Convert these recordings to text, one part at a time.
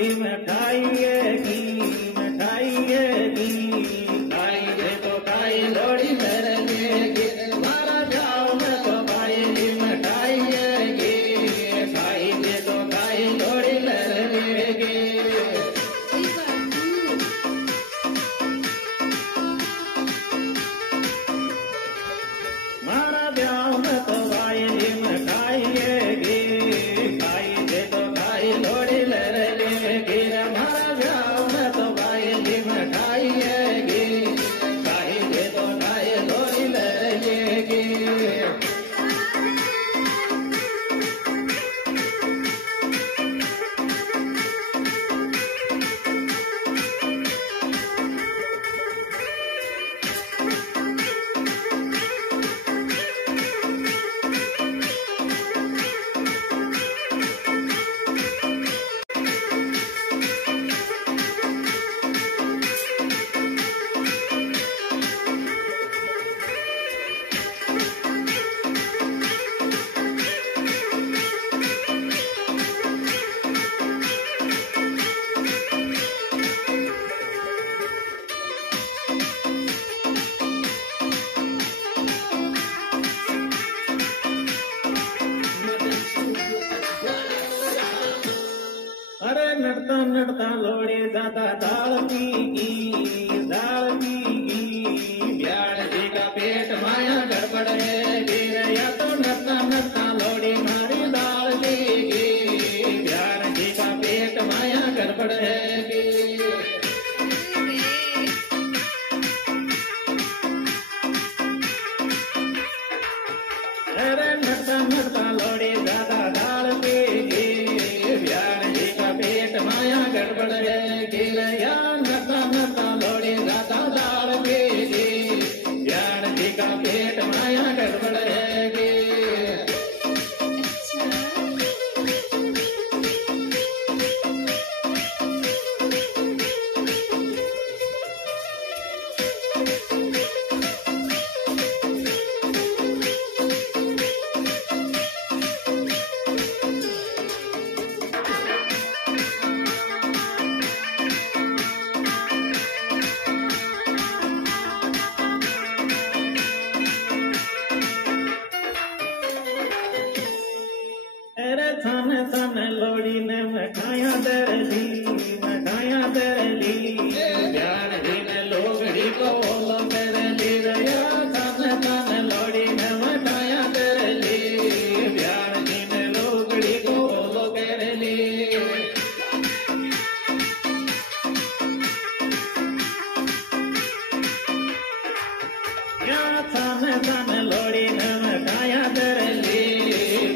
ली मिठाई मिठाई खाई दे तो खाई लोड़ी मेरे लेगी मारा जाओ मैं तो भाई ली मिठाई खाई दे तो खाई लोड़ी मेरे लेगी मारा जाओ मैं तो भाई ली मिठाई खाई दे तो खाई लोड़ी मेरे लेगी मारा जाओ मैं तो भाई ली मिठाई खाई दे तो खाई लोड़ी मेरे लेगी अरे नड़ता नड़ता लोड़े दादा दाल पीगी ब्याड़ जी का पेट माया गड़बड़ है गिरया तो नड़ता नड़ता लोड़ी मारी दाल पीगी ब्याड़ जी का पेट माया गड़बड़ है अरे नड़ता नड़ता लोड़ी दादा दाल पीगी पेट माया गड़बड़ है गिरया नता नता लोड़ी दादा दाल पीगी ज्ञान जी का पेट माया गड़बड़ है अरे थाने थाने लोड़ी ने मिठाइयाँ दरली ज्ञान जी ने लोगड़ी को बोलो मेरे लिया थाने थाने लोड़ी ने मिठाइयाँ दरली ज्ञान जी ने लोगड़ी को बोलो मेरे लिए थाने थाने लोड़ी ने मिठाइयाँ दरली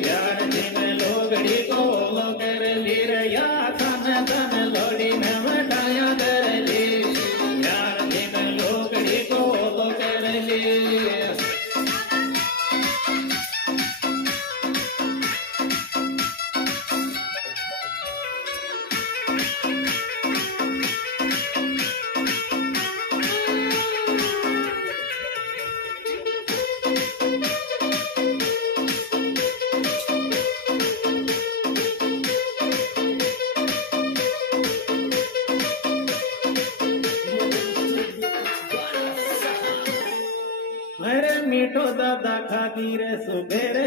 ज्ञान जी ने लोगड़ी को बोलो कर ली रया थाने थाने लोड़ी ने मिठाइयाँ दरली ज्ञान जी ने लोगड़ी को बोलो कर ली मेरे मीठो दादा खाकी रे सुबेरे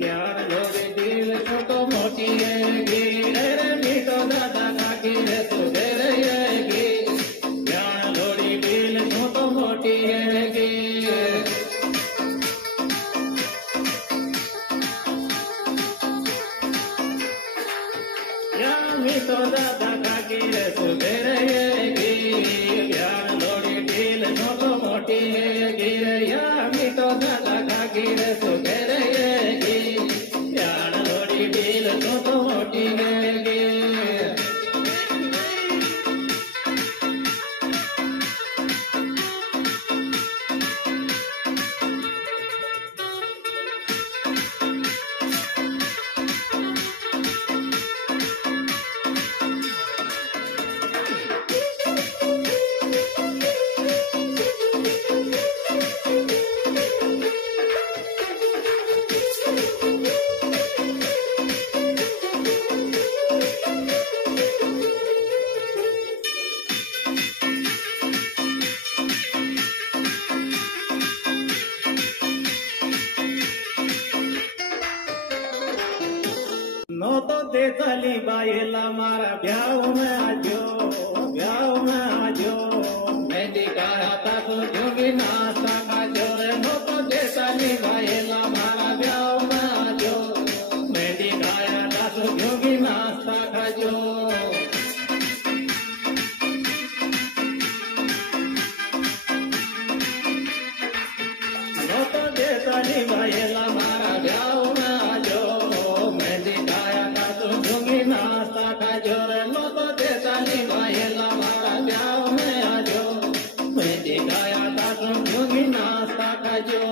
ज्ञान लोगे दिल छोटो मोटी मेरे मीठो दादा खाकी रे सुबेरे ज्ञान लोड़ी दिल छोटो मोटी मीठो दादा खाकी रे सुबेरे ज्ञान लोड़ी दिल छोटो मोटी गिरया मीठो दादा खाकी रे सुबेरे ज्ञान लोड़ी दिल छोटो मोटी दे चली बायला मारा ब्याह में आजो मेहंदी गाया था तो जोगी नाश्ता खाजो रे नो तो दे चली बायला मारा ब्याह में आजो मेहंदी गाया था तो जोगी नाश्ता खाजो नो तो दे चली बायला मारा ब्याह में आजो मेहंदी गाया था तो जोगी नाश्ता खाजो रे नो तो दे चली बायला मारा ब्याह में आजो मेहंदी गाया था तो जोगी नाश्ता खाजो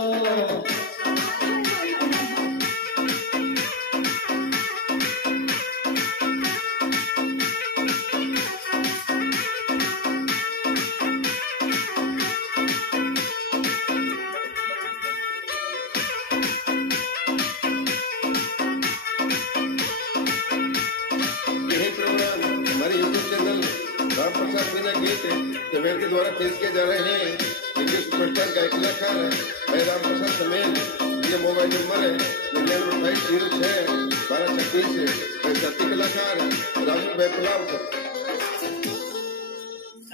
हमारे यूट्यूब चैनल राम प्रसाद मीना गीत समेल के द्वारा पेश किए जा रहे हैं। इंडियन सुपरस्टार गायक कलाकार मैं राम प्रसाद समेल। ये मोबाइल नंबर है 99561236। मैं जाति कलाकार राजू बैपलाव।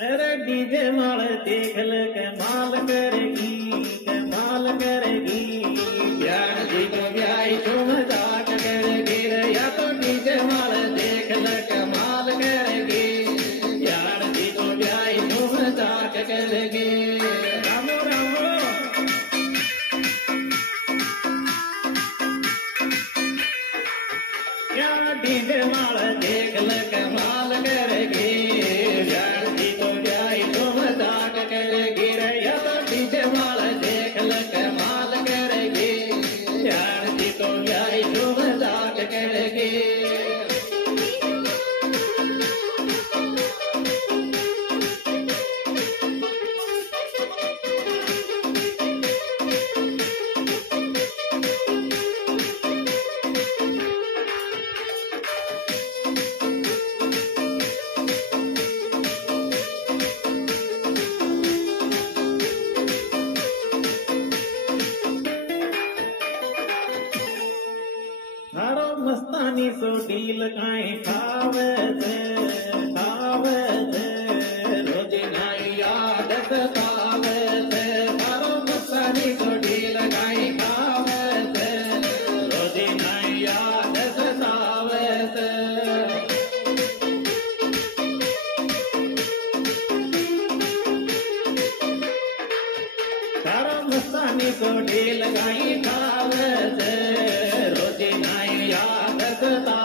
अरे डीजे माल देख ले कमाल करेगी ज्ञान जी को ब्याई तुम जाट करेगी रे या तो डीजे माल देख ले कमाल करेगी ज्ञान जी को ब्याई तुम जाट करेगी रामो रामो या डीजे माल देख ले कमाल करेगी ज्ञान जी को ब्याई तुम जाट करेगी रे या तो डीजे माल देख ले कमाल करेगी ज्ञान जी को ब्याई तुम जाट करेगी थारो मस्तानी सो डील काई खावे से रोजी नाई याद सतावे से थारो मस्तानी सो डील काई खावे से रोजी नाई याद सतावे से थारो मस्तानी सो डील काई खावे से रोजी नाई याद सतावे